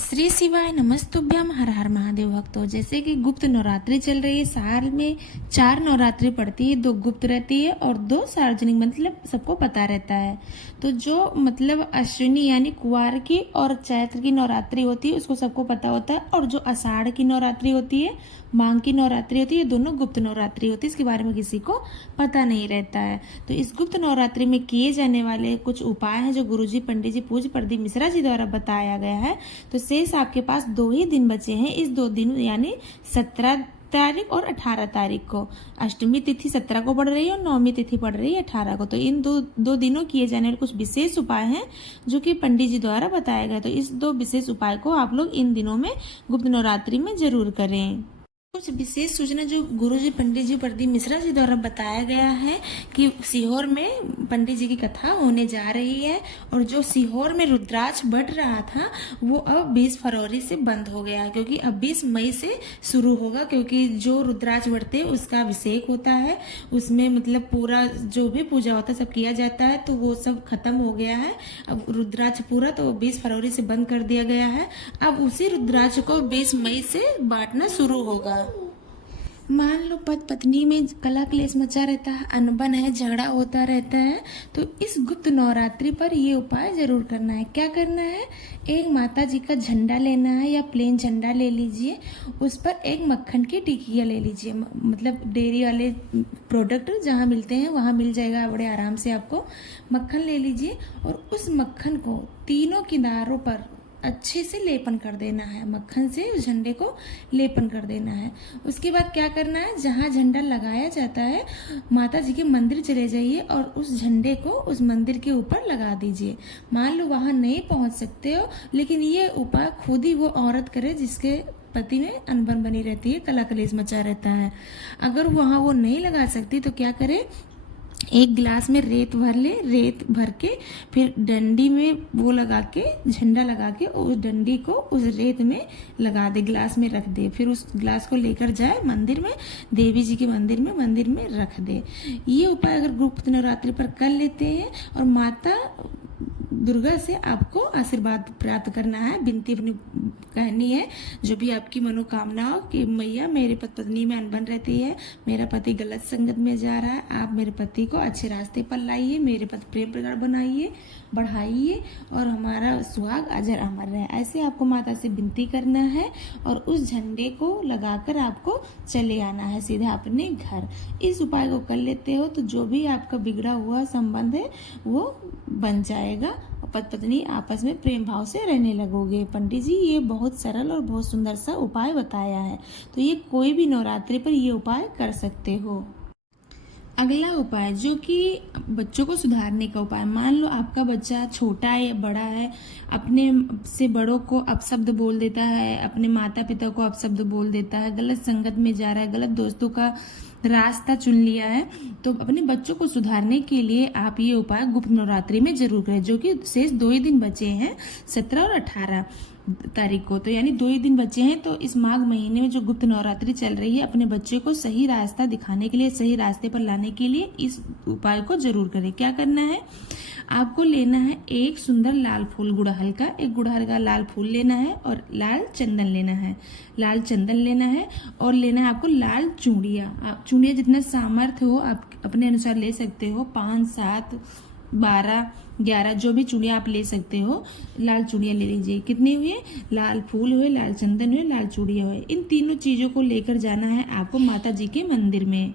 श्री शिवाय नमस्तुभ्यम हर हर महादेव भक्तों। जैसे कि गुप्त नवरात्रि चल रही है, साल में 4 नवरात्रि पड़ती है, 2 गुप्त रहती है और 2 सार्वजनिक, मतलब सबको पता रहता है। तो जो मतलब अश्विनी यानी कुवार की और चैत्र की नवरात्रि होती है उसको सबको पता होता है, और जो आषाढ़ की नवरात्रि होती है, मांग की नवरात्रि होती है, दोनों गुप्त नवरात्रि होती है। इसके बारे में किसी को पता नहीं रहता है। तो इस गुप्त नवरात्रि में किए जाने वाले कुछ उपाय हैं जो गुरुजी पंडित जी पूज्य प्रदीप मिश्रा जी द्वारा बताया गया है। तो शेष आपके पास 2 ही दिन बचे हैं। इस 2 दिन यानी 17 तारीख और 18 तारीख को, अष्टमी तिथि 17 को पड़ रही है और नवमी तिथि पड़ रही है 18 को। तो इन दो दिनों किए जाने वाले कुछ विशेष उपाय हैं जो कि पंडित जी द्वारा बताया गया। तो इस 2 विशेष उपाय को आप लोग इन दिनों में गुप्त नवरात्रि में जरूर करें। कुछ विशेष सूचना जो गुरुजी पंडित जी प्रदीप मिश्रा जी द्वारा बताया गया है कि सीहोर में पंडित जी की कथा होने जा रही है, और जो सीहोर में रुद्राक्ष बढ़ रहा था वो अब 20 फरवरी से बंद हो गया है, क्योंकि अब 20 मई से शुरू होगा। क्योंकि जो रुद्राक्ष बढ़ते हैं उसका अभिषेक होता है, उसमें मतलब पूरा जो भी पूजा होता है सब किया जाता है, तो वो सब खत्म हो गया है। अब रुद्राक्ष पूरा तो 20 फरवरी से बंद कर दिया गया है। अब उसी रुद्राक्ष को 20 मई से बांटना शुरू होगा। मान लो पति पत्नी में कलह क्लेश मचा रहता है, अनबन है, झगड़ा होता रहता है, तो इस गुप्त नवरात्रि पर ये उपाय जरूर करना है। क्या करना है? एक माता जी का झंडा लेना है या प्लेन झंडा ले लीजिए, उस पर एक मक्खन की टिकिया ले लीजिए, मतलब डेयरी वाले प्रोडक्ट जहाँ मिलते हैं वहाँ मिल जाएगा बड़े आराम से। आपको मक्खन ले लीजिए और उस मक्खन को तीनों किनारों पर अच्छे से लेपन कर देना है। मक्खन से उस झंडे को लेपन कर देना है। उसके बाद क्या करना है, जहाँ झंडा लगाया जाता है माता जी के मंदिर चले जाइए और उस झंडे को उस मंदिर के ऊपर लगा दीजिए। मान लो वहाँ नहीं पहुँच सकते हो, लेकिन ये उपाय खुद ही वो औरत करे जिसके पति में अनबन बनी रहती है, कलह कलेश मचा रहता है। अगर वहाँ वो नहीं लगा सकती तो क्या करे, एक गिलास में रेत भर ले, रेत भर के फिर डंडी में वो लगा के, झंडा लगा के उस डंडी को उस रेत में लगा दे, गिलास में रख दे। फिर उस गिलास को लेकर जाए मंदिर में, देवी जी के मंदिर में रख दे। ये उपाय अगर गुप्त नवरात्रि पर कर लेते हैं और माता दुर्गा से आपको आशीर्वाद प्राप्त करना है, विनती अपनी कहनी है, जो भी आपकी मनोकामना हो कि मैया मेरे पत्नी में अनबन रहती है, मेरा पति गलत संगत में जा रहा है, आप मेरे पति को अच्छे रास्ते पर लाइए, मेरे पति प्रेम प्रगाढ़ बनाइए, बढ़ाइए और हमारा सुहाग अजर अमर रहे। ऐसे आपको माता से विनती करना है और उस झंडे को लगाकर आपको चले आना है सीधा अपने घर। इस उपाय को कर लेते हो तो जो भी आपका बिगड़ा हुआ संबंध है वो बन जाएगा और पति पत्नी आपस में प्रेम भाव से रहने लगोगे। पंडित जी ये बहुत सरल और बहुत सुंदर सा उपाय बताया है, तो ये कोई भी नवरात्रि पर ये उपाय कर सकते हो। अगला उपाय जो कि बच्चों को सुधारने का उपाय। मान लो आपका बच्चा छोटा है या बड़ा है, अपने से बड़ों को अपशब्द बोल देता है, अपने माता पिता को अपशब्द बोल देता है, गलत संगत में जा रहा है, गलत दोस्तों का रास्ता चुन लिया है, तो अपने बच्चों को सुधारने के लिए आप ये उपाय गुप्त नवरात्रि में जरूर करें, जो कि शेष 2 ही दिन बचे हैं, 17 और 18 तारीख को। तो यानी 2 ही दिन बचे हैं। तो इस माघ महीने में जो गुप्त नवरात्रि चल रही है, अपने बच्चे को सही रास्ता दिखाने के लिए, सही रास्ते पर लाने के लिए इस उपाय को जरूर करें। क्या करना है, आपको लेना है एक सुंदर लाल फूल, गुड़हल का, एक गुड़हल का लाल फूल लेना है और लाल चंदन लेना है, लाल चंदन लेना है और लेना है आपको लाल चूड़िया। चूड़िया जितना सामर्थ्य हो आप अपने अनुसार ले सकते हो, 5, 7, 12, 11 जो भी चूड़िया आप ले सकते हो, लाल चूड़िया ले लीजिए। कितनी हुई? लाल फूल हुए, लाल चंदन हुए, लाल चूड़िया हुए। इन तीनों चीजों को लेकर जाना है आपको माता जी के मंदिर में।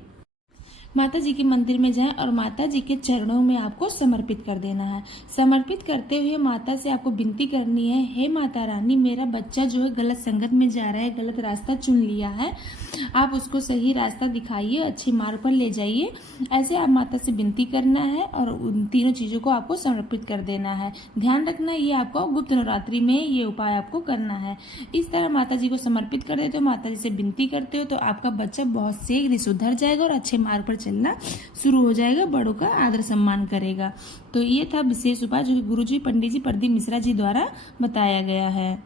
माता जी के मंदिर में जाएं और माता जी के चरणों में आपको समर्पित कर देना है। समर्पित करते हुए माता से आपको विनती करनी है, हे माता रानी, मेरा बच्चा जो है गलत संगत में जा रहा है, गलत रास्ता चुन लिया है, आप उसको सही रास्ता दिखाइए, अच्छे मार्ग पर ले जाइए। ऐसे आप माता से विनती करना है और उन तीनों चीजों को आपको समर्पित कर देना है। ध्यान रखना ये आपको गुप्त नवरात्रि में ये उपाय आपको करना है। इस तरह माता जी को समर्पित कर देते हो, माता जी से विनती करते हो, तो आपका बच्चा बहुत शीघ्र सुधर जाएगा और अच्छे मार्ग पर चलना शुरू हो जाएगा, बड़ों का आदर सम्मान करेगा। तो ये था विशेष उपाय जो कि गुरुजी पंडित जी प्रदीप मिश्रा जी द्वारा बताया गया है।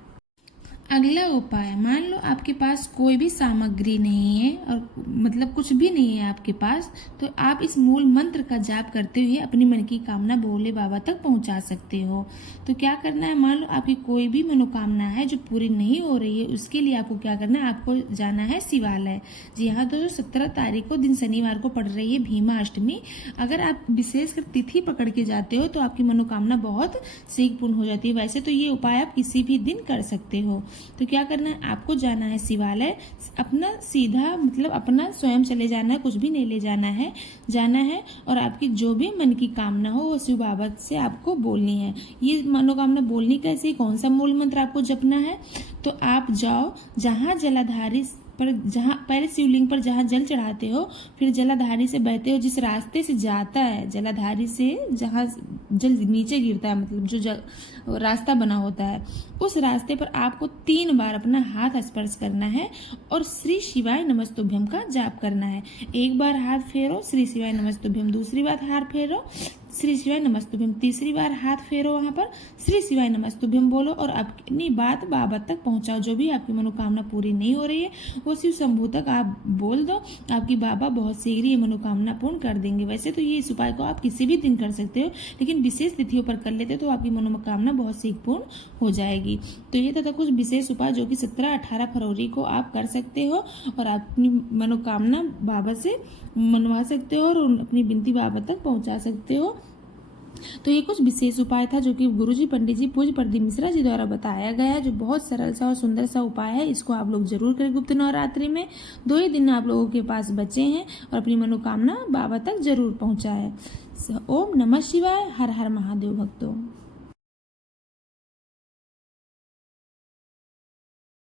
अगला उपाय, मान लो आपके पास कोई भी सामग्री नहीं है और मतलब कुछ भी नहीं है आपके पास, तो आप इस मूल मंत्र का जाप करते हुए अपनी मन की कामना भोले बाबा तक पहुंचा सकते हो। तो क्या करना है, मान लो आपकी कोई भी मनोकामना है जो पूरी नहीं हो रही है, उसके लिए आपको क्या करना है, आपको जाना है शिवालय। जी हाँ दोस्तों, 17 तारीख को दिन शनिवार को पड़ रही है भीमा अष्टमी। अगर आप विशेषकर तिथि पकड़ के जाते हो तो आपकी मनोकामना बहुत शीघ्र पूर्ण हो जाती है। वैसे तो ये उपाय आप किसी भी दिन कर सकते हो। तो क्या करना है, आपको जाना है शिवालय, अपना सीधा मतलब अपना स्वयं चले जाना है, कुछ भी नहीं ले जाना है, जाना है और आपकी जो भी मन की कामना हो वो शिव बाबा से आपको बोलनी है। ये मनोकामना बोलनी कैसे, कौन सा मूल मंत्र आपको जपना है, तो आप जाओ जहाँ जलाधारी पर, जहाँ पहले शिवलिंग पर जहाँ जल चढ़ाते हो, फिर जलाधारी से बहते हो जिस रास्ते से जाता है, जलाधारी से जहाँ जल नीचे गिरता है, मतलब जो रास्ता बना होता है, उस रास्ते पर आपको 3 बार अपना हाथ स्पर्श करना है और श्री शिवाय नमस्तुभ्यम का जाप करना है। एक बार हाथ फेरो श्री शिवाय नमस्तुभ्यम, दूसरी बार हाथ फेरो श्री शिवाय नमस्तुभ्यम, तीसरी बार हाथ फेरो वहां पर श्री शिवाय नमस्तुभ्यम बोलो और अपनी बात बाबा तक पहुंचाओ। जो भी आपकी मनोकामना पूरी नहीं हो रही है वो शिव शंभू तक आप बोल दो, आपकी बाबा बहुत शीघ्र ये मनोकामना पूर्ण कर देंगे। वैसे तो ये इस उपाय को आप किसी भी दिन कर सकते हो, लेकिन विशेष तिथियों पर कर लेते तो आपकी मनोकामना बहुत शीघ्र पूर्ण हो जाएगी। तो ये था कुछ विशेष उपाय जो कि 17-18 फरवरी को आप कर सकते हो और अपनी मनोकामना बाबा से मनवा सकते हो और अपनी विनती बाबा तक पहुंचा सकते हो। तो ये कुछ विशेष उपाय था जो कि गुरुजी पंडित जी पूज्य प्रदीप मिश्रा जी द्वारा बताया गया है, जो बहुत सरल सा और सुंदर सा उपाय है। इसको आप लोग जरूर करें गुप्त नवरात्रि में। 2 ही दिन आप लोगों के पास बचे हैं और अपनी मनोकामना बाबा तक जरूर पहुंचाएं। ओम नमः शिवाय। हर हर महादेव भक्तों।